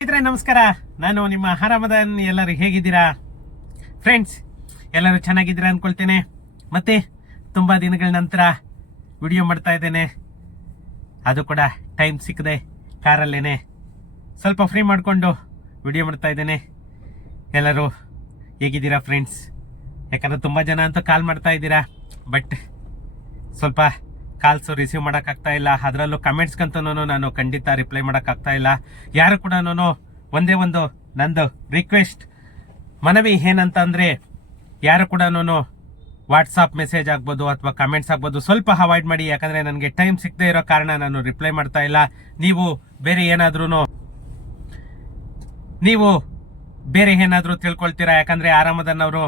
ಸ್ನೇಹಿತರೆ ನಮಸ್ಕಾರ. ನಾನು ನಿಮ್ಮ ಹರಮದನ್. ಎಲ್ಲರೂ ಹೇಗಿದ್ದೀರಾ ಫ್ರೆಂಡ್ಸ್? ಎಲ್ಲರೂ ಚೆನ್ನಾಗಿದ್ದೀರಾ ಅಂದ್ಕೊಳ್ತೇನೆ. ಮತ್ತೆ ತುಂಬ ದಿನಗಳ ನಂತರ ವಿಡಿಯೋ ಮಾಡ್ತಾ ಇದ್ದೇನೆ. ಅದು ಕೂಡ ಟೈಮ್ ಸಿಕ್ಕದೆ ಕಾರಲ್ಲೇನೆ ಸ್ವಲ್ಪ ಫ್ರೀ ಮಾಡಿಕೊಂಡು ವಿಡಿಯೋ ಮಾಡ್ತಾ ಇದ್ದೇನೆ. ಎಲ್ಲರೂ ಹೇಗಿದ್ದೀರಾ ಫ್ರೆಂಡ್ಸ್? ಯಾಕಂದರೆ ತುಂಬ ಜನ ಅಂತೂ ಕಾಲ್ ಮಾಡ್ತಾ ಇದ್ದೀರಾ, ಬಟ್ ಸ್ವಲ್ಪ ಕಾಲ್ಸು ರಿಸೀವ್ ಮಾಡೋಕ್ಕಾಗ್ತಾ ಇಲ್ಲ. ಅದರಲ್ಲೂ ಕಮೆಂಟ್ಸ್ಗಂತೂ ನಾನು ಖಂಡಿತ ರಿಪ್ಲೈ ಮಾಡೋಕ್ಕಾಗ್ತಾ ಇಲ್ಲ. ಯಾರು ಕೂಡ ಒಂದೇ ಒಂದು ನಂದು ರಿಕ್ವೆಸ್ಟ್ ಮನವಿ ಏನಂತ ಅಂದರೆ, ಯಾರು ಕೂಡ ವಾಟ್ಸಾಪ್ ಮೆಸೇಜ್ ಆಗ್ಬೋದು ಅಥವಾ ಕಮೆಂಟ್ಸ್ ಆಗ್ಬೋದು ಸ್ವಲ್ಪ ಅವಾಯ್ಡ್ ಮಾಡಿ. ಯಾಕಂದರೆ ನನಗೆ ಟೈಮ್ ಸಿಗದೆ ಇರೋ ಕಾರಣ ನಾನು ರಿಪ್ಲೈ ಮಾಡ್ತಾ ಇಲ್ಲ. ನೀವು ಬೇರೆ ಏನಾದರೂ ತಿಳ್ಕೊಳ್ತೀರಾ. ಯಾಕಂದರೆ ಆರಾಮದನ್ ಅವರು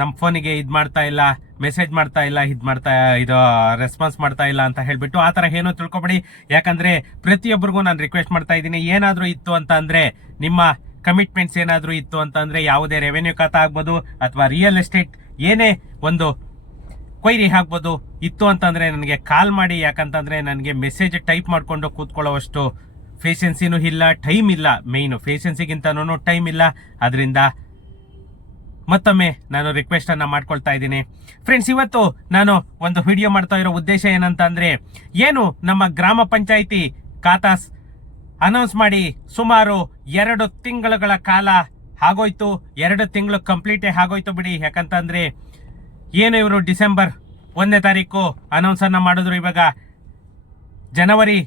ನಮ್ಮ ಫೋನಿಗೆ ಇದು ಮಾಡ್ತಾ ಇಲ್ಲ, ಮೆಸೇಜ್ ಮಾಡ್ತಾ ಇಲ್ಲ, ಇದು ರೆಸ್ಪಾನ್ಸ್ ಮಾಡ್ತಾ ಇಲ್ಲ ಅಂತ ಹೇಳ್ಬಿಟ್ಟು ಆ ಥರ ಏನೋ ತಿಳ್ಕೊಬೇಡಿ. ಯಾಕಂದರೆ ಪ್ರತಿಯೊಬ್ಬರಿಗೂ ನಾನು ರಿಕ್ವೆಸ್ಟ್ ಮಾಡ್ತಾ ಇದ್ದೀನಿ, ಏನಾದರೂ ಇತ್ತು ಅಂತ ಅಂದರೆ, ನಿಮ್ಮ ಕಮಿಟ್ಮೆಂಟ್ಸ್ ಏನಾದರೂ ಇತ್ತು ಅಂತ ಅಂದರೆ, ಯಾವುದೇ ರೆವೆನ್ಯೂ ಖಾತಾ ಆಗ್ಬೋದು ಅಥವಾ ರಿಯಲ್ ಎಸ್ಟೇಟ್ ಏನೇ ಒಂದು ಕ್ವೈರಿ ಆಗ್ಬೋದು ಇತ್ತು ಅಂತಂದರೆ ನನಗೆ ಕಾಲ್ ಮಾಡಿ. ಯಾಕಂತಂದರೆ ನನಗೆ ಮೆಸೇಜ್ ಟೈಪ್ ಮಾಡಿಕೊಂಡು ಕೂತ್ಕೊಳ್ಳೋವಷ್ಟು ಪೇಷನ್ಸಿನೂ ಇಲ್ಲ, ಟೈಮ್ ಇಲ್ಲ. ಮೇಯ್ನು ಪೇಷನ್ಸಿಗಿಂತನೂ ಟೈಮ್ ಇಲ್ಲ. ಅದರಿಂದ ಮತ್ತೊಮ್ಮೆ ನಾನು ರಿಕ್ವೆಸ್ಟ್ ಅನ್ನ ಮಾಡ್ಕೊಳ್ತಾ ಇದ್ದೀನಿ ಫ್ರೆಂಡ್ಸ್. ಇವತ್ತು ನಾನು ಒಂದು ವಿಡಿಯೋ ಮಾಡ್ತಾ ಇರೋ ಉದ್ದೇಶ ಏನಂತ ಅಂದ್ರೆ, ಏನು ನಮ್ಮ ಗ್ರಾಮ ಪಂಚಾಯಿತಿ ಖಾತಾಸ್ ಅನೌನ್ಸ್ ಮಾಡಿ ಸುಮಾರು 2 ತಿಂಗಳುಗಳ ಕಾಲ ಆಗೋಯ್ತು. 2 ತಿಂಗಳು ಕಂಪ್ಲೀಟೇ ಆಗೋಯ್ತು ಬಿಡಿ. ಯಾಕಂತಂದ್ರೆ ಏನು ಇವರು ಡಿಸೆಂಬರ್ 1ನೇ ತಾರೀಕು ಅನೌನ್ಸ್ ಅನ್ನ ಮಾಡಿದ್ರು. ಇವಾಗ ಜನವರಿ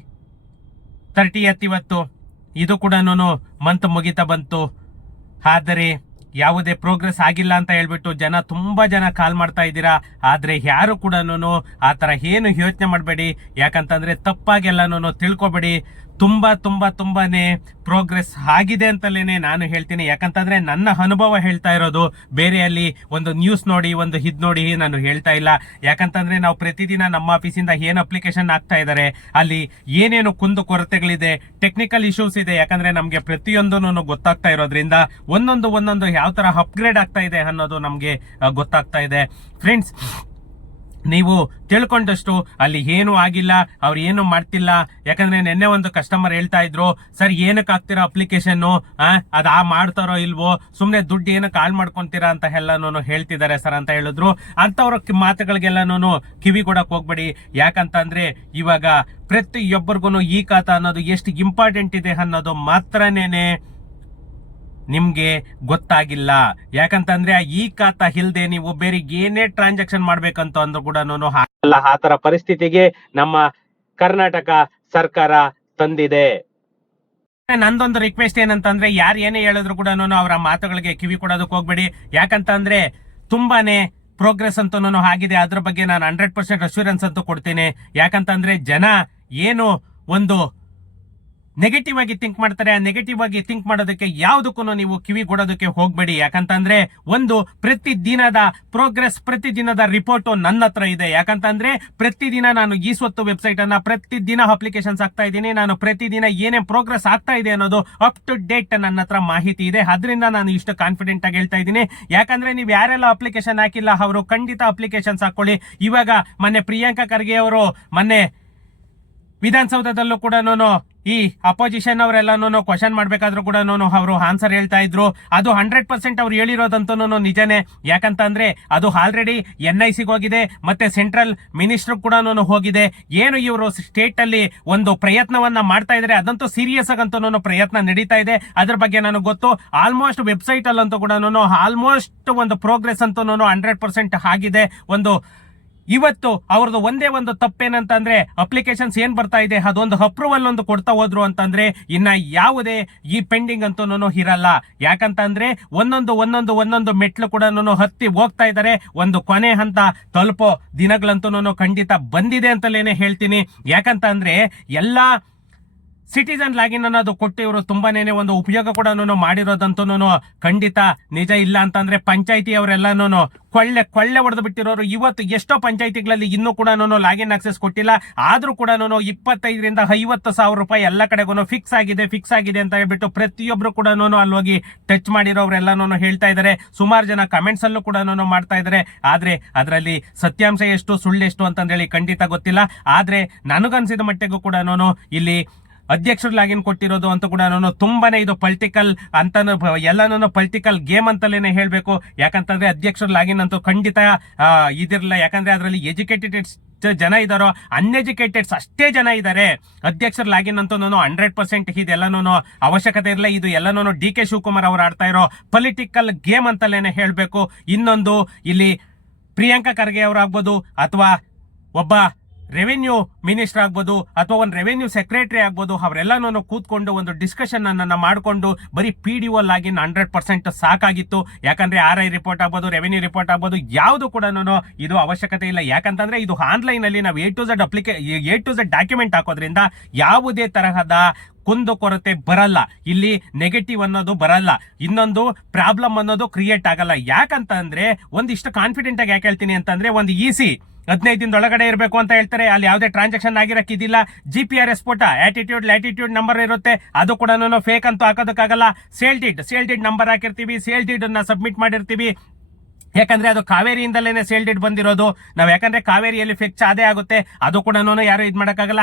30th ಇವತ್ತು. ಇದು ಕೂಡ ಮಂತ್ ಮುಗಿತಾ ಬಂತು, ಆದರೆ ಯಾವುದೇ ಪ್ರೋಗ್ರೆಸ್ ಆಗಿಲ್ಲ ಅಂತ ಹೇಳ್ಬಿಟ್ಟು ತುಂಬಾ ಜನ ಕಾಲ್ ಮಾಡ್ತಾ ಇದ್ದೀರಾ. ಆದ್ರೆ ಯಾರು ಕೂಡ ಆ ತರ ಏನು ಯೋಚನೆ ಮಾಡಬೇಡಿ. ಯಾಕಂತಂದ್ರೆ ತಪ್ಪಾಗೆಲ್ಲ ತಿಳ್ಕೊಬೇಡಿ. ತುಂಬಾನೇ ಪ್ರೋಗ್ರೆಸ್ ಆಗಿದೆ ಅಂತಲೇನೆ ನಾನು ಹೇಳ್ತೀನಿ. ಯಾಕಂತಂದ್ರೆ ನನ್ನ ಅನುಭವ ಹೇಳ್ತಾ ಇರೋದು, ಬೇರೆ ಅಲ್ಲಿ ಒಂದು ನ್ಯೂಸ್ ನೋಡಿ ಒಂದು ನೋಡಿ ನಾನು ಹೇಳ್ತಾ ಇಲ್ಲ. ಯಾಕಂತಂದ್ರೆ ನಾವು ಪ್ರತಿದಿನ ನಮ್ಮ ಆಫೀಸಿಂದ ಏನು ಅಪ್ಲಿಕೇಶನ್ ಆಗ್ತಾ ಇದ್ದಾರೆ, ಅಲ್ಲಿ ಏನೇನು ಕುಂದು ಕೊರತೆಗಳಿದೆ, ಟೆಕ್ನಿಕಲ್ ಇಶ್ಯೂಸ್ ಇದೆ. ಯಾಕಂದ್ರೆ ನಮ್ಗೆ ಪ್ರತಿಯೊಂದು ಗೊತ್ತಾಗ್ತಾ ಇರೋದ್ರಿಂದ ಒಂದೊಂದು ಯಾವ ತರ ಅಪ್ಗ್ರೇಡ್ ಆಗ್ತಾ ಇದೆ ಅನ್ನೋದು ನಮ್ಗೆ ಗೊತ್ತಾಗ್ತಾ ಇದೆ ಫ್ರೆಂಡ್ಸ್. ನೀವು ತಿಳ್ಕೊಂಡಷ್ಟು ಅಲ್ಲಿ ಏನು ಆಗಿಲ್ಲ, ಅವ್ರು ಏನು ಮಾಡ್ತಿಲ್ಲ. ಯಾಕಂದ್ರೆ ನಿನ್ನೆ ಒಂದು ಕಸ್ಟಮರ್ ಹೇಳ್ತಾ ಇದ್ರು, ಸರ್ ಏನಕ್ಕೆ ಹಾಕ್ತಿರೋ ಅಪ್ಲಿಕೇಶನ್, ಅದ್ ಮಾಡ್ತಾರೋ ಇಲ್ವೋ, ಸುಮ್ನೆ ದುಡ್ಡು ಏನಕ್ಕೆ ಹಾಳು ಮಾಡ್ಕೊಂತೀರಾ ಅಂತ ಎಲ್ಲಾನು ಹೇಳ್ತಿದ್ದಾರೆ ಸರ್ ಅಂತ ಹೇಳಿದ್ರು. ಅಂತವ್ರ ಮಾತುಗಳಿಗೆಲ್ಲಾನು ಕಿವಿ ಕೊಡಕ್ ಹೋಗ್ಬೇಡಿ. ಯಾಕಂತಂದ್ರೆ ಇವಾಗ ಪ್ರತಿಯೊಬ್ಬರಿಗೂ ಈ ಖಾತಾ ಅನ್ನೋದು ಎಷ್ಟು ಇಂಪಾರ್ಟೆಂಟ್ ಇದೆ ಅನ್ನೋದು ಮಾತ್ರನೇನೆ ನಿಮ್ಗೆ ಗೊತ್ತಾಗಿಲ್ಲ. ಯಾಕಂತಂದ್ರೆ ಈ ಖಾತಾ ಇಲ್ದೆ ನೀವು ಬೇರೆ ಏನೇ ಟ್ರಾನ್ಸಾಕ್ಷನ್ ಮಾಡ್ಬೇಕಂತ ಅಂದ್ರೂ ಕೂಡ ಆ ತರ ಪರಿಸ್ಥಿತಿಗೆ ನಮ್ಮ ಕರ್ನಾಟಕ ಸರ್ಕಾರ ತಂದಿದೆ. ನಂದೊಂದು ರಿಕ್ವೆಸ್ಟ್ ಏನಂತಂದ್ರೆ, ಯಾರು ಏನೇ ಹೇಳಿದ್ರು ಕೂಡ ಅವರ ಮಾತುಗಳಿಗೆ ಕಿವಿ ಕೊಡೋದಕ್ಕೆ ಹೋಗ್ಬೇಡಿ. ಯಾಕಂತಂದ್ರೆ ತುಂಬಾನೇ ಪ್ರೋಗ್ರೆಸ್ ಅಂತೂ ಆಗಿದೆ. ಅದ್ರ ಬಗ್ಗೆ ನಾನು 100% ಅಶ್ಯೂರೆನ್ಸ್ ಅಂತೂ ಕೊಡ್ತೀನಿ. ಯಾಕಂತಂದ್ರೆ ಜನ ಏನು ಒಂದು ನೆಗೆಟಿವ್ ಆಗಿ ಥಿಂಕ್ ಮಾಡ್ತಾರೆ, ಆ ನೆಗೆಟಿವ್ ಆಗಿ ಥಿಂಕ್ ಮಾಡೋದಕ್ಕೆ ಯಾವುದಕ್ಕೂ ನೀವು ಕಿವಿ ಕೊಡೋದಕ್ಕೆ ಹೋಗ್ಬೇಡಿ. ಯಾಕಂತಂದ್ರೆ ಒಂದು ಪ್ರತಿದಿನದ ಪ್ರೋಗ್ರೆಸ್, ಪ್ರತಿದಿನದ ರಿಪೋರ್ಟ್ ನನ್ನ ಹತ್ರ ಇದೆ. ಯಾಕಂತಂದ್ರೆ ಪ್ರತಿದಿನ ನಾನು ಈ ಸ್ವತ್ತು ವೆಬ್ಸೈಟ್ ಅನ್ನ ಪ್ರತಿದಿನ ಅಪ್ಲಿಕೇಶನ್ಸ್ ಆಗ್ತಾ ಇದ್ದೀನಿ. ನಾನು ಪ್ರತಿದಿನ ಏನೇ ಪ್ರೋಗ್ರೆಸ್ ಆಗ್ತಾ ಇದೆ ಅನ್ನೋದು ಅಪ್ ಟು ಡೇಟ್ ನನ್ನ ಹತ್ರ ಮಾಹಿತಿ ಇದೆ. ಅದರಿಂದ ನಾನು ಇಷ್ಟು ಕಾನ್ಫಿಡೆಂಟ್ ಆಗಿ ಹೇಳ್ತಾ ಇದ್ದೀನಿ. ಯಾಕಂದ್ರೆ ನೀವು ಯಾರೆಲ್ಲ ಅಪ್ಲಿಕೇಶನ್ ಹಾಕಿಲ್ಲ ಅವರು ಖಂಡಿತ ಅಪ್ಲಿಕೇಶನ್ಸ್ ಹಾಕೊಳ್ಳಿ. ಇವಾಗ ಮೊನ್ನೆ ಪ್ರಿಯಾಂಕಾ ಖರ್ಗೆ ಅವರು ಮೊನ್ನೆ ವಿಧಾನಸೌಧದಲ್ಲೂ ಕೂಡ ಈ ಅಪೋಸಿಷನ್ ಅವರೆಲ್ಲಾನು ಕ್ವಶನ್ ಮಾಡ್ಬೇಕಾದ್ರೂ ಕೂಡ ಅವರು ಆನ್ಸರ್ ಹೇಳ್ತಾ ಇದ್ರು. ಅದು 100% ಅವ್ರು ಹೇಳಿರೋದಂತೂ ನಿಜನೇ. ಯಾಕಂತಂದ್ರೆ ಅದು ಆಲ್ರೆಡಿ NIC ಹೋಗಿದೆ, ಮತ್ತೆ ಸೆಂಟ್ರಲ್ ಮಿನಿಸ್ಟರ್ ಕೂಡ ಹೋಗಿದೆ. ಏನು ಇವರು ಸ್ಟೇಟ್ ಅಲ್ಲಿ ಒಂದು ಪ್ರಯತ್ನವನ್ನ ಮಾಡ್ತಾ ಇದ್ದಾರೆ, ಅದಂತೂ ಸೀರಿಯಸ್ ಆಗಂತೂ ಪ್ರಯತ್ನ ನಡೀತಾ ಇದೆ. ಅದ್ರ ಬಗ್ಗೆ ನನಗೆ ಗೊತ್ತು. ಆಲ್ಮೋಸ್ಟ್ ವೆಬ್ಸೈಟ್ ಅಲ್ಲಂತೂ ಕೂಡ ಆಲ್ಮೋಸ್ಟ್ ಒಂದು ಪ್ರೋಗ್ರೆಸ್ ಅಂತೂ 100% ಆಗಿದೆ. ಇವತ್ತು ಅವ್ರದ್ದು ಒಂದೇ ಒಂದು ತಪ್ಪೇನಂತಂದ್ರೆ, ಅಪ್ಲಿಕೇಶನ್ಸ್ ಏನ್ ಬರ್ತಾ ಇದೆ ಅದೊಂದು ಅಪ್ರೂವಲ್ ಒಂದು ಕೊಡ್ತಾ ಹೋದ್ರು ಅಂತಂದ್ರೆ ಇನ್ನ ಯಾವುದೇ ಈ ಪೆಂಡಿಂಗ್ ಅಂತೂ ಇರಲ್ಲ. ಯಾಕಂತಂದ್ರೆ ಒಂದೊಂದು ಮೆಟ್ಲು ಕೂಡ ಹತ್ತಿ ಹೋಗ್ತಾ ಇದ್ದಾರೆ. ಒಂದು ಕೊನೆ ಹಂತ ತಲುಪೋ ದಿನಗಳಂತೂ ಖಂಡಿತ ಬಂದಿದೆ ಅಂತಲೇನೆ ಹೇಳ್ತೀನಿ. ಯಾಕಂತಂದ್ರೆ ಎಲ್ಲಾ ಸಿಟಿಜನ್ ಲಾಗಿನ್ ಅನ್ನೋದು ಕೊಟ್ಟು ಇವರು ತುಂಬಾನೇ ಒಂದು ಉಪಯೋಗ ಕೂಡ ಮಾಡಿರೋದಂತೂ ಖಂಡಿತ ನಿಜ. ಇಲ್ಲ ಅಂತಂದ್ರೆ ಪಂಚಾಯತಿ ಅವರೆಲ್ಲಾನು ಕೊಳ್ಳೆ ಹೊಡೆದು ಬಿಟ್ಟಿರೋರು. ಇವತ್ತು ಎಷ್ಟೋ ಪಂಚಾಯತಿಗಳಲ್ಲಿ ಇನ್ನೂ ಕೂಡ ಲಾಗಿನ್ ಆಕ್ಸೆಸ್ ಕೊಟ್ಟಿಲ್ಲ. ಆದ್ರೂ ಕೂಡ 25,000 to 50,000 ರೂಪಾಯಿ ಎಲ್ಲ ಕಡೆಗೂ ಫಿಕ್ಸ್ ಆಗಿದೆ ಅಂತ ಹೇಳ್ಬಿಟ್ಟು ಪ್ರತಿಯೊಬ್ರು ಕೂಡ ಅಲ್ಲಿ ಹೋಗಿ ಟಚ್ ಮಾಡಿರೋರೆಲ್ಲಾನು ಹೇಳ್ತಾ ಇದ್ದಾರೆ. ಸುಮಾರು ಜನ ಕಮೆಂಟ್ಸ್ ಅಲ್ಲೂ ಕೂಡ ಮಾಡ್ತಾ ಇದ್ದಾರೆ. ಆದ್ರೆ ಅದರಲ್ಲಿ ಸತ್ಯಾಂಶ ಎಷ್ಟು ಸುಳ್ಳೆಷ್ಟು ಅಂತಂದೇಳಿ ಖಂಡಿತ ಗೊತ್ತಿಲ್ಲ. ಆದ್ರೆ ನನಗನ್ಸಿದ ಮಟ್ಟಿಗೂ ಕೂಡ ಇಲ್ಲಿ ಅಧ್ಯಕ್ಷರು ಲಾಗಿನ್ ಕೊಟ್ಟಿರೋದು ಅಂತ ಕೂಡ ತುಂಬಾನೇ ಇದು ಪೊಲಿಟಿಕಲ್ ಅಂತ ಎಲ್ಲಾನು ಪೊಲಿಟಿಕಲ್ ಗೇಮ್ ಅಂತಲೇನೆ ಹೇಳ್ಬೇಕು. ಯಾಕಂತಂದ್ರೆ ಅಧ್ಯಕ್ಷರು ಲಾಗಿನ್ ಅಂತೂ ಖಂಡಿತ ಇದಿರಲ್ಲ. ಯಾಕಂದ್ರೆ ಅದರಲ್ಲಿ ಎಜುಕೇಟೆಡ್ ಜನ ಇದಾರೋ, ಅನ್ಎಜುಕೇಟೆಡ್ಸ್ ಅಷ್ಟೇ ಜನ ಇದ್ದಾರೆ. ಅಧ್ಯಕ್ಷರ ಲಾಗಿನ್ ಅಂತೂ 100% ಇದೆಲ್ಲನೂ ಅವಶ್ಯಕತೆ ಇರಲ್ಲ. ಇದು ಎಲ್ಲನೂ DK ಶಿವಕುಮಾರ್ ಅವರು ಆಡ್ತಾ ಇರೋ ಪೊಲಿಟಿಕಲ್ ಗೇಮ್ ಅಂತಲೇನೆ ಹೇಳ್ಬೇಕು. ಇನ್ನೊಂದು ಇಲ್ಲಿ ಪ್ರಿಯಾಂಕಾ ಖರ್ಗೆ ಅವರಾಗ್ಬೋದು, ಅಥವಾ ಒಬ್ಬ ರೆವೆನ್ಯೂ ಮಿನಿಸ್ಟರ್ ಆಗ್ಬೋದು, ಅಥವಾ ಒಂದು ರೆವೆನ್ಯೂ ಸೆಕ್ರೆಟರಿ ಆಗ್ಬೋದು, ಅವರೆಲ್ಲನೂ ಕೂತ್ಕೊಂಡು ಒಂದು ಡಿಸ್ಕಷನ್ ಅನ್ನ ಮಾಡಿಕೊಂಡು ಬರೀ PDO ಲಾಗಿನ್ 100% ಸಾಕಾಗಿತ್ತು. ಯಾಕಂದ್ರೆ RI ರಿಪೋರ್ಟ್ ಆಗ್ಬೋದು, ರೆವೆನ್ಯೂ ರಿಪೋರ್ಟ್ ಆಗ್ಬೋದು, ಯಾವುದು ಕೂಡ ಇದು ಅವಶ್ಯಕತೆ ಇಲ್ಲ. ಯಾಕಂತಂದ್ರೆ ಇದು ಆನ್ಲೈನ್ ಅಲ್ಲಿ ನಾವು A to Z ಡಾಕ್ಯುಮೆಂಟ್ ಹಾಕೋದ್ರಿಂದ ಯಾವುದೇ ತರಹದ ಕುಂದು ಕೊರತೆ ಬರಲ್ಲ. ಇಲ್ಲಿ ನೆಗೆಟಿವ್ ಅನ್ನೋದು ಬರಲ್ಲ, ಇನ್ನೊಂದು ಪ್ರಾಬ್ಲಮ್ ಅನ್ನೋದು ಕ್ರಿಯೇಟ್ ಆಗಲ್ಲ. ಯಾಕಂತ ಅಂದ್ರೆ ಒಂದಿಷ್ಟು ಕಾನ್ಫಿಡೆಂಟ್ ಆಗಿ ಯಾಕೆ ಹೇಳ್ತೀನಿ ಅಂತಂದ್ರೆ, ಒಂದು EC 15 ದಿನದೊಳಗಡೆ ಇರಬೇಕು ಅಂತ ಹೇಳ್ತಾರೆ. ಅಲ್ಲಿ ಯಾವುದೇ ಟ್ರಾನ್ಸಾಕ್ಷನ್ ಆಗಿರಕ್ಕಿದಿಲ್ಲ. GPRS ಸ್ಫೋಟ, ಆಟಿಟ್ಯೂಡ್ ಲ್ಯಾಟಿಟ್ಯೂಡ್ ನಂಬರ್ ಇರುತ್ತೆ, ಅದು ಕೂಡ ಫೇಕ್ ಅಂತೂ ಹಾಕೋದಕ್ಕಾಗಲ್ಲ. ಸೇಲ್ ಡೀಡ್ ನಂಬರ್ ಹಾಕಿರ್ತೀವಿ, ಸೇಲ್ ಡೀಡ್ ಅನ್ನ ಸಬ್ಮಿಟ್ ಮಾಡಿರ್ತೀವಿ. ಯಾಕಂದ್ರೆ ಅದು ಕಾವೇರಿಯಿಂದಲೇನೆ ಸೇಲ್ ಡೀಡ್ ಬಂದಿರೋದು. ನಾವು ಯಾಕಂದ್ರೆ ಕಾವೇರಿಯಲ್ಲಿ ಫಿಕ್ಸ್ ಅದೇ ಆಗುತ್ತೆ, ಅದು ಕೂಡ ಯಾರು ಇದು ಮಾಡೋಕ್ಕಾಗಲ್ಲ.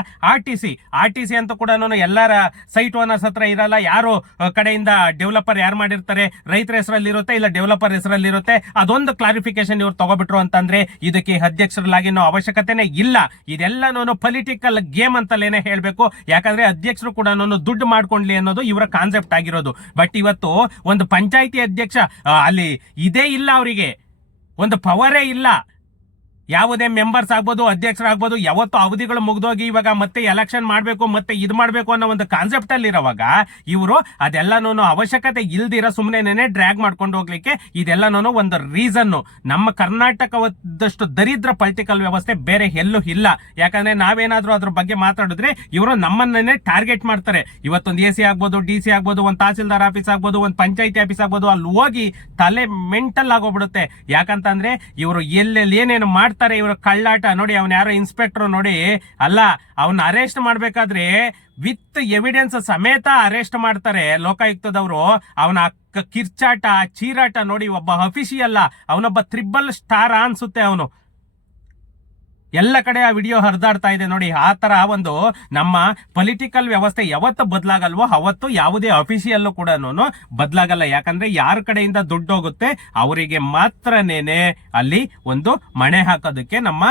RTC ಅಂತೂ ಕೂಡ ಎಲ್ಲರ ಸೈಟ್ ಓನರ್ಸ್ ಹತ್ರ ಇರಲ್ಲ. ಯಾರು ಕಡೆಯಿಂದ ಡೆವಲಪರ್ ಯಾರು ಮಾಡಿರ್ತಾರೆ, ರೈತರ ಹೆಸರಲ್ಲಿರುತ್ತೆ ಇಲ್ಲ ಡೆವಲಪರ್ ಹೆಸರಲ್ಲಿರುತ್ತೆ. ಅದೊಂದು ಕ್ಲಾರಿಫಿಕೇಶನ್ ಇವ್ರು ತಗೋಬಿಟ್ರು ಅಂತಂದ್ರೆ ಇದಕ್ಕೆ ಅಧ್ಯಕ್ಷರಲ್ಲಾಗಿ ಅವಶ್ಯಕತೆನೇ ಇಲ್ಲ. ಇದೆಲ್ಲನೂ ಪೊಲಿಟಿಕಲ್ ಗೇಮ್ ಅಂತಲೇನೆ ಹೇಳ್ಬೇಕು. ಯಾಕಂದ್ರೆ ಅಧ್ಯಕ್ಷರು ಕೂಡ ದುಡ್ಡು ಮಾಡ್ಕೊಂಡ್ಲಿ ಅನ್ನೋದು ಇವರ ಕಾನ್ಸೆಪ್ಟ್ ಆಗಿರೋದು. ಬಟ್ ಇವತ್ತು ಒಂದು ಪಂಚಾಯಿತಿ ಅಧ್ಯಕ್ಷ ಅಲ್ಲಿ ಇದೇ ಇಲ್ಲ, ಅವರಿಗೆ ಒಂದು ಪವರೇ ಇಲ್ಲ. ಯಾವುದೇ ಮೆಂಬರ್ಸ್ ಆಗ್ಬೋದು, ಅಧ್ಯಕ್ಷರಾಗ್ಬೋದು, ಯಾವತ್ತು ಅವಧಿಗಳು ಮುಗ್ದೋಗಿ ಇವಾಗ ಮತ್ತೆ ಎಲೆಕ್ಷನ್ ಮಾಡಬೇಕು, ಮತ್ತೆ ಇದು ಮಾಡಬೇಕು ಅನ್ನೋ ಒಂದು ಕಾನ್ಸೆಪ್ಟ್ ಅಲ್ಲಿ ಇರೋವಾಗ ಇವರು ಅದೆಲ್ಲನೂ ಅವಶ್ಯಕತೆ ಇಲ್ದಿರ ಸುಮ್ಮನೆ ಡ್ರ್ಯಾಗ್ ಮಾಡ್ಕೊಂಡು ಹೋಗ್ಲಿಕ್ಕೆ ಇದೆಲ್ಲನೂ ಒಂದು ರೀಸನ್. ನಮ್ಮ ಕರ್ನಾಟಕದಷ್ಟು ದರಿದ್ರ ಪೊಲಿಟಿಕಲ್ ವ್ಯವಸ್ಥೆ ಬೇರೆ ಎಲ್ಲೂ ಇಲ್ಲ. ಯಾಕಂದ್ರೆ ನಾವೇನಾದ್ರೂ ಅದ್ರ ಬಗ್ಗೆ ಮಾತಾಡಿದ್ರೆ ಇವರು ನಮ್ಮನ್ನೇ ಟಾರ್ಗೆಟ್ ಮಾಡ್ತಾರೆ. ಇವತ್ತೊಂದು AC ಆಗ್ಬೋದು, DC ಆಗ್ಬೋದು, ಒಂದು ತಹಸೀಲ್ದಾರ್ ಆಫೀಸ್ ಆಗ್ಬೋದು, ಒಂದು ಪಂಚಾಯತಿ ಆಫೀಸ್ ಆಗ್ಬೋದು, ಅಲ್ಲಿ ಹೋಗಿ ತಲೆ ಮೆಂಟಲ್ ಆಗೋಗ್ಬಿಡುತ್ತೆ. ಯಾಕಂತಂದ್ರೆ ಇವರು ಎಲ್ಲೆಲ್ಲಿ ಏನೇನು ಮಾಡ್ತಾರೆ, ಇವರು ಕಳ್ಳಾಟ ನೋಡಿ. ಅವನ ಯಾರೋ ಇನ್ಸ್ಪೆಕ್ಟರ್ ನೋಡಿ, ಅಲ್ಲ ಅವನ್ನ ಅರೆಸ್ಟ್ ಮಾಡ್ಬೇಕಾದ್ರೆ ವಿತ್ ಎವಿಡೆನ್ಸ್ ಸಮೇತ ಅರೆಸ್ಟ್ ಮಾಡ್ತಾರೆ ಲೋಕಾಯುಕ್ತದವರು. ಅವನ ಕಿರ್ಚಾಟ ಚೀರಾಟ ನೋಡಿ. ಒಬ್ಬ ಅಫಿಷಿಯಲ್, ಅವನೊಬ್ಬ ತ್ರಿಬಲ್ ಸ್ಟಾರ್ ಅನ್ಸುತ್ತೆ. ಅವನು ಎಲ್ಲ ಕಡೆ ಆ ವಿಡಿಯೋ ಹರಿದಾಡ್ತಾ ಇದೆ ನೋಡಿ. ಆ ತರ ಒಂದು ನಮ್ಮ ಪೊಲಿಟಿಕಲ್ ವ್ಯವಸ್ಥೆ ಯಾವತ್ತು ಬದಲಾಗಲ್ವೋ ಅವತ್ತು ಯಾವುದೇ ಅಫಿಷಿಯಲ್ ಕೂಡ ಬದಲಾಗಲ್ಲ. ಯಾಕಂದ್ರೆ ಯಾರ ಕಡೆಯಿಂದ ದುಡ್ಡು ಹೋಗುತ್ತೆ ಅವರಿಗೆ ಮಾತ್ರನೇನೆ ಅಲ್ಲಿ ಒಂದು ಮಣೆ ಹಾಕೋದಕ್ಕೆ ನಮ್ಮ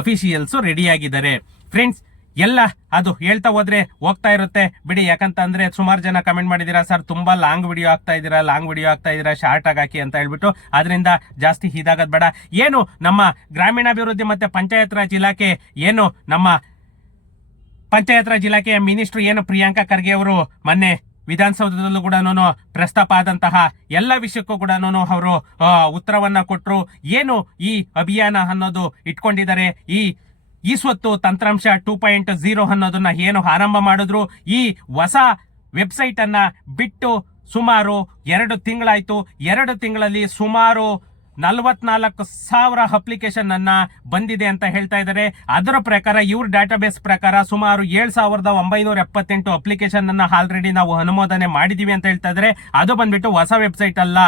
ಅಫಿಷಿಯಲ್ಸ್ ರೆಡಿಯಾಗಿದ್ದಾರೆ. ಫ್ರೆಂಡ್ಸ್, ಎಲ್ಲ ಅದು ಹೇಳ್ತಾ ಹೋದ್ರೆ ಹೋಗ್ತಾ ಇರುತ್ತೆ ಬಿಡಿ. ಯಾಕಂತಂದ್ರೆ ಸುಮಾರು ಜನ ಕಮೆಂಟ್ ಮಾಡಿದೀರಾ, ಸರ್ ತುಂಬಾ ಲಾಂಗ್ ವಿಡಿಯೋ ಆಗ್ತಾ ಇದೀರಾ, ಶಾರ್ಟ್ ಆಗಿ ಹಾಕಿ ಅಂತ ಹೇಳ್ಬಿಟ್ಟು. ಅದರಿಂದ ಜಾಸ್ತಿ ಇದಾಗದ್ ಬೇಡ. ಏನು ನಮ್ಮ ಗ್ರಾಮೀಣಾಭಿವೃದ್ಧಿ ಮತ್ತೆ ಪಂಚಾಯತ್ ರಾಜ್ ಇಲಾಖೆ, ಏನು ನಮ್ಮ ಪಂಚಾಯತ್ ರಾಜ್ ಇಲಾಖೆಯ ಮಿನಿಸ್ಟರ್ ಏನು ಪ್ರಿಯಾಂಕಾ ಖರ್ಗೆ ಅವರು ಮೊನ್ನೆ ವಿಧಾನಸೌಧದಲ್ಲೂ ಕೂಡ ಪ್ರಸ್ತಾಪ ಆದಂತಹ ಎಲ್ಲ ವಿಷಯಕ್ಕೂ ಕೂಡ ಅವರು ಉತ್ತರವನ್ನ ಕೊಟ್ಟರು. ಏನು ಈ ಅಭಿಯಾನ ಅನ್ನೋದು ಇಟ್ಕೊಂಡಿದ್ದಾರೆ, ಈ ಸ್ವತ್ತು ತಂತ್ರಾಂಶ 2.0 ಅನ್ನೋದನ್ನ ಏನು ಆರಂಭ ಮಾಡಿದ್ರು, ಈ ಹೊಸ ವೆಬ್ಸೈಟ್ ಅನ್ನ ಬಿಟ್ಟು ಸುಮಾರು 2 ತಿಂಗಳಾಯ್ತು. 2 ತಿಂಗಳಲ್ಲಿ ಸುಮಾರು 44,000 ಅಪ್ಲಿಕೇಶನ್ ಅನ್ನ ಬಂದಿದೆ ಅಂತ ಹೇಳ್ತಾ ಇದ್ದಾರೆ. ಅದರ ಪ್ರಕಾರ ಇವ್ರ ಡಾಟಾಬೇಸ್ ಪ್ರಕಾರ ಸುಮಾರು 7,978 ಅಪ್ಲಿಕೇಶನ್ ಅನ್ನ ಆಲ್ರೆಡಿ ನಾವು ಅನುಮೋದನೆ ಮಾಡಿದೀವಿ ಅಂತ ಹೇಳ್ತಾ ಇದ್ದಾರೆ. ಅದು ಬಂದ್ಬಿಟ್ಟು ಹೊಸ ವೆಬ್ಸೈಟ್ ಅಲ್ಲ,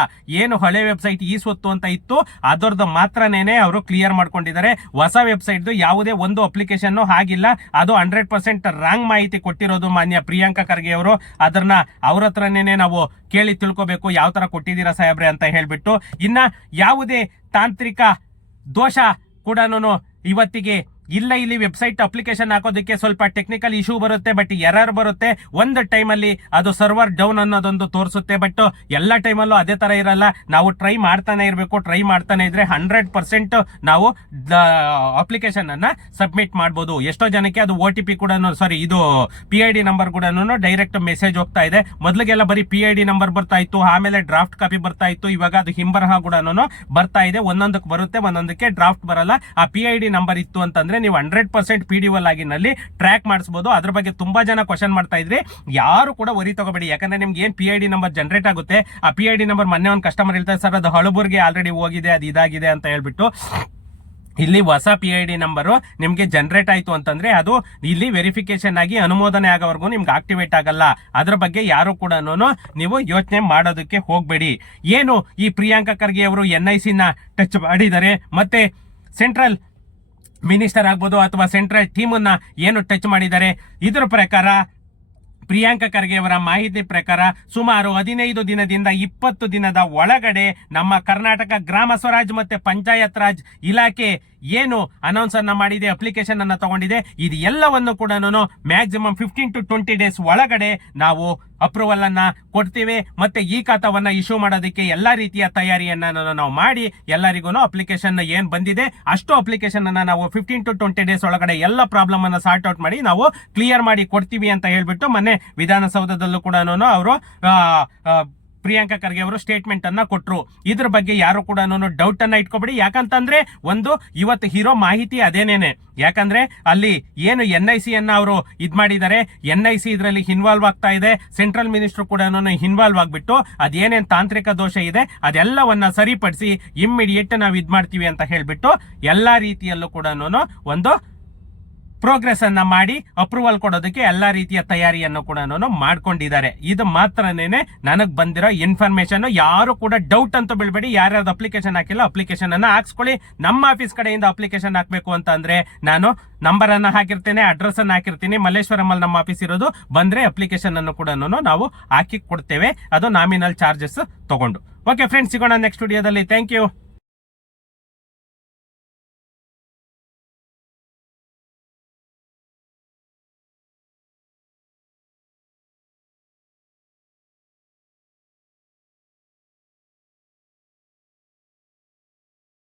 ಏನು ಹಳೆ ವೆಬ್ಸೈಟ್ ಈ ಸ್ವತ್ತು ಅಂತ ಇತ್ತು ಅದರದ್ದು ಮಾತ್ರನೇನೆ ಅವರು ಕ್ಲಿಯರ್ ಮಾಡ್ಕೊಂಡಿದ್ದಾರೆ. ಹೊಸ ವೆಬ್ಸೈಟ್ ಯಾವುದೇ ಒಂದು ಅಪ್ಲಿಕೇಶನ್ ಆಗಿಲ್ಲ. ಅದು 100% ರಾಂಗ್ ಮಾಹಿತಿ ಕೊಟ್ಟಿರೋದು ಮಾನ್ಯ ಪ್ರಿಯಾಂಕಾ ಖರ್ಗೆ ಅವರು. ಅದನ್ನ ಅವ್ರ ಹತ್ರನೇನೆ ನಾವು ಕೇಳಿ ತಿಳ್ಕೋಬೇಕು, ಯಾವ ತರ ಕೊಟ್ಟಿದ್ದೀರಾ ಸಾಹೇಬ್ರೆ ಅಂತ ಹೇಳ್ಬಿಟ್ಟು. ಇನ್ನ ಯಾವುದೇ ತಾಂತ್ರಿಕ ದೋಷ ಕೂಡ ಇವತ್ತಿಗೆ ಇಲ್ಲ. ಇಲ್ಲಿ ವೆಬ್ಸೈಟ್ ಅಪ್ಲಿಕೇಶನ್ ಹಾಕೋದಕ್ಕೆ ಸ್ವಲ್ಪ ಟೆಕ್ನಿಕಲ್ ಇಶ್ಯೂ ಬರುತ್ತೆ, ಬಟ್ ಎರರ್ ಬರುತ್ತೆ. ಒಂದು ಟೈಮಲ್ಲಿ ಅದು ಸರ್ವರ್ ಡೌನ್ ಅನ್ನೋದೊಂದು ತೋರಿಸುತ್ತೆ. ಬಟ್ ಎಲ್ಲ ಟೈಮಲ್ಲೂ ಅದೇ ತರ ಇರಲ್ಲ. ನಾವು ಟ್ರೈ ಮಾಡ್ತಾನೆ ಇರಬೇಕು. ಟ್ರೈ ಮಾಡ್ತಾನೆ ಇದ್ರೆ 100% ನಾವು ಅಪ್ಲಿಕೇಶನ್ ಅನ್ನ ಸಬ್ಮಿಟ್ ಮಾಡಬಹುದು. ಎಷ್ಟೋ ಜನಕ್ಕೆ ಅದು OTP ಕೂಡ ಇದು PID ನಂಬರ್ ಕೂಡ ಡೈರೆಕ್ಟ್ ಮೆಸೇಜ್ ಹೋಗ್ತಾ ಇದೆ. ಮೊದಲಿಗೆಲ್ಲ ಬರೀ PID ನಂಬರ್ ಬರ್ತಾ ಇತ್ತು, ಆಮೇಲೆ ಡ್ರಾಫ್ಟ್ ಕಾಪಿ ಬರ್ತಾ ಇತ್ತು. ಇವಾಗ ಅದು ಹಿಂಬರಹ ಕೂಡ ಬರ್ತಾ ಇದೆ. ಒಂದೊಂದಕ್ಕೆ ಬರುತ್ತೆ, ಒಂದೊಂದಕ್ಕೆ ಡ್ರಾಫ್ಟ್ ಬರಲ್ಲ. ಆ PID ನಂಬರ್ ಇತ್ತು ಅಂತಂದ್ರೆ ನೀವು 100% PDO ಲಾಗಿನಲ್ಲಿ ಟ್ರ್ಯಾಕ್ ಮಾಡಿಸಬಹುದು. ಅದ್ರ ಬಗ್ಗೆ ತುಂಬಾ ಜನ ಕ್ವಶನ್ ಮಾಡ್ತಾ ಇದ್ರಿ. ಯಾರು ಕೂಡ ವರಿ ತಗೋಬೇಡಿ. ಯಾಕಂದ್ರೆ ನಿಮ್ಗೆ ಏನ್ PID ನಂಬರ್ ಜನರೇಟ್ ಆಗುತ್ತೆ, ಆ PID ನಂಬರ್ ಮೊನ್ನೆ ಒಂದು ಕಸ್ಟಮರ್ ಹೇಳ್ತಾರೆ, ಸರ್ ಅದು ಹಳಬುರ್ಗೆ ಆಲ್ರೆಡಿ ಹೋಗಿದೆ, ಅದು ಇದಾಗಿದೆ ಅಂತ ಹೇಳ್ಬಿಟ್ಟು. ಇಲ್ಲಿ ಹೊಸ PID ನಂಬರು ನಿಮ್ಗೆ ಜನರೇಟ್ ಆಯ್ತು ಅಂತಂದ್ರೆ ಅದು ಇಲ್ಲಿ ವೆರಿಫಿಕೇಶನ್ ಆಗಿ ಅನುಮೋದನೆ ಆಗೋವರೆಗೂ ನಿಮ್ಗೆ ಆಕ್ಟಿವೇಟ್ ಆಗಲ್ಲ. ಅದ್ರ ಬಗ್ಗೆ ಯಾರು ಕೂಡ ನೀವು ಯೋಚನೆ ಮಾಡೋದಕ್ಕೆ ಹೋಗ್ಬೇಡಿ. ಏನು ಈ ಪ್ರಿಯಾಂಕಾ ಖರ್ಗೆ ಅವರು NIC ನ ಟಚ್ ಮಾಡಿದ್ದಾರೆ, ಮತ್ತೆ ಸೆಂಟ್ರಲ್ ಮಿನಿಸ್ಟರ್ ಆಗ್ಬೋದು ಅಥವಾ ಸೆಂಟ್ರಲ್ ಟೀಮ್ ಅನ್ನ ಏನು ಟಚ್ ಮಾಡಿದ್ದಾರೆ, ಇದರ ಪ್ರಕಾರ ಪ್ರಿಯಾಂಕಾ ಖರ್ಗೆ ಅವರ ಮಾಹಿತಿ ಪ್ರಕಾರ ಸುಮಾರು 15 ದಿನದಿಂದ 20 ದಿನದ ಒಳಗಡೆ ನಮ್ಮ ಕರ್ನಾಟಕ ಗ್ರಾಮ ಸ್ವರಾಜ್ ಮತ್ತೆ ಪಂಚಾಯತ್ ರಾಜ್ ಇಲಾಖೆ ಏನು ಅನೌನ್ಸ್ ಅನ್ನ ಮಾಡಿದೆ, ಅಪ್ಲಿಕೇಶನ್ ಅನ್ನ ತಗೊಂಡಿದೆ, ಇದು ಎಲ್ಲವನ್ನು ಕೂಡ ಮ್ಯಾಕ್ಸಿಮಮ್ 15 to 20 ಡೇಸ್ ಒಳಗಡೆ ನಾವು ಅಪ್ರೂವಲ್ ಅನ್ನ ಕೊಡ್ತೀವಿ. ಮತ್ತೆ ಈ ಖಾತಾವನ್ನ ಇಶ್ಯೂ ಮಾಡೋದಕ್ಕೆ ಎಲ್ಲಾ ರೀತಿಯ ತಯಾರಿಯನ್ನ ನಾವು ಮಾಡಿ ಎಲ್ಲರಿಗೂ ಅಪ್ಲಿಕೇಶನ್ ಏನ್ ಬಂದಿದೆ ಅಷ್ಟು ಅಪ್ಲಿಕೇಶನ್ ಅನ್ನ ನಾವು 15 to 20 ಡೇಸ್ ಒಳಗಡೆ ಎಲ್ಲ ಪ್ರಾಬ್ಲಮ್ ಅನ್ನ ಸಾರ್ಟ್ ಔಟ್ ಮಾಡಿ ನಾವು ಕ್ಲಿಯರ್ ಮಾಡಿ ಕೊಡ್ತೀವಿ ಅಂತ ಹೇಳ್ಬಿಟ್ಟು ಮೊನ್ನೆ ವಿಧಾನಸೌಧದಲ್ಲೂ ಕೂಡ ಅವರು ಪ್ರಿಯಾಂಕಾ ಖರ್ಗೆ ಅವರು ಸ್ಟೇಟ್ಮೆಂಟ್ ಅನ್ನ ಕೊಟ್ರು. ಇದ್ರ ಬಗ್ಗೆ ಯಾರು ಕೂಡ ಡೌಟ್ ಅನ್ನ ಇಟ್ಕೋಬೇಡಿ. ಯಾಕಂತಂದ್ರೆ ಒಂದು ಇವತ್ತು ಹೀರೋ ಮಾಹಿತಿ ಅದೇನೇನೆ. ಯಾಕಂದ್ರೆ ಅಲ್ಲಿ ಏನು NIC ಅನ್ನ ಅವರು ಇದ್ ಮಾಡಿದ್ದಾರೆ, NIC ಇದರಲ್ಲಿ ಇನ್ವಾಲ್ವ್ ಆಗ್ತಾ ಇದೆ. ಸೆಂಟ್ರಲ್ ಮಿನಿಸ್ಟರ್ ಕೂಡ ಇನ್ವಾಲ್ವ್ ಆಗ್ಬಿಟ್ಟು ಅದೇನೇನ್ ತಾಂತ್ರಿಕ ದೋಷ ಇದೆ ಅದೆಲ್ಲವನ್ನ ಸರಿಪಡಿಸಿ ಇಮ್ಮಿಡಿಯೇಟ್ ನಾವು ಇದ್ ಮಾಡ್ತೀವಿ ಅಂತ ಹೇಳ್ಬಿಟ್ಟು ಎಲ್ಲಾ ರೀತಿಯಲ್ಲೂ ಕೂಡ ಒಂದು ಪ್ರೋಗ್ರೆಸ್ ಅನ್ನ ಮಾಡಿ ಅಪ್ರೂವಲ್ ಕೊಡೋದಕ್ಕೆ ಎಲ್ಲಾ ರೀತಿಯ ತಯಾರಿಯನ್ನು ಕೂಡ ಮಾಡ್ಕೊಂಡಿದ್ದಾರೆ. ಇದು ಮಾತ್ರನೇನೆ ನನಗ್ ಬಂದಿರೋ ಇನ್ಫಾರ್ಮೇಶನ್. ಯಾರು ಕೂಡ ಡೌಟ್ ಅಂತ ಬೀಳ್ಬೇಡಿ. ಯಾರ್ಯಾವ್ದು ಅಪ್ಲಿಕೇಶನ್ ಹಾಕಿಲ್ಲ ಅಪ್ಲಿಕೇಶನ್ ಅನ್ನ ಹಾಕ್ಸ್ಕೊಳ್ಳಿ. ನಮ್ಮ ಆಫೀಸ್ ಕಡೆಯಿಂದ ಅಪ್ಲಿಕೇಶನ್ ಹಾಕ್ಬೇಕು ಅಂತ ಅಂದ್ರೆ ನಾನು ನಂಬರ್ ಅನ್ನ ಹಾಕಿರ್ತೇನೆ, ಅಡ್ರೆಸ್ ಅನ್ನ ಹಾಕಿರ್ತೀನಿ. ಮಲ್ಲೇಶ್ವರಂ ಅಲ್ಲಿ ನಮ್ಮ ಆಫೀಸ್ ಇರೋದು. ಬಂದ್ರೆ ಅಪ್ಲಿಕೇಶನ್ ಅನ್ನು ಕೂಡ ನಾವು ಹಾಕಿ ಕೊಡ್ತೇವೆ. ಅದು ನಾಮಿನಲ್ ಚಾರ್ಜಸ್ ತಗೊಂಡು. ಓಕೆ ಫ್ರೆಂಡ್ಸ್, ಸಿಗೋಣ ನೆಕ್ಸ್ಟ್ ವಿಡಿಯೋದಲ್ಲಿ. Thank you.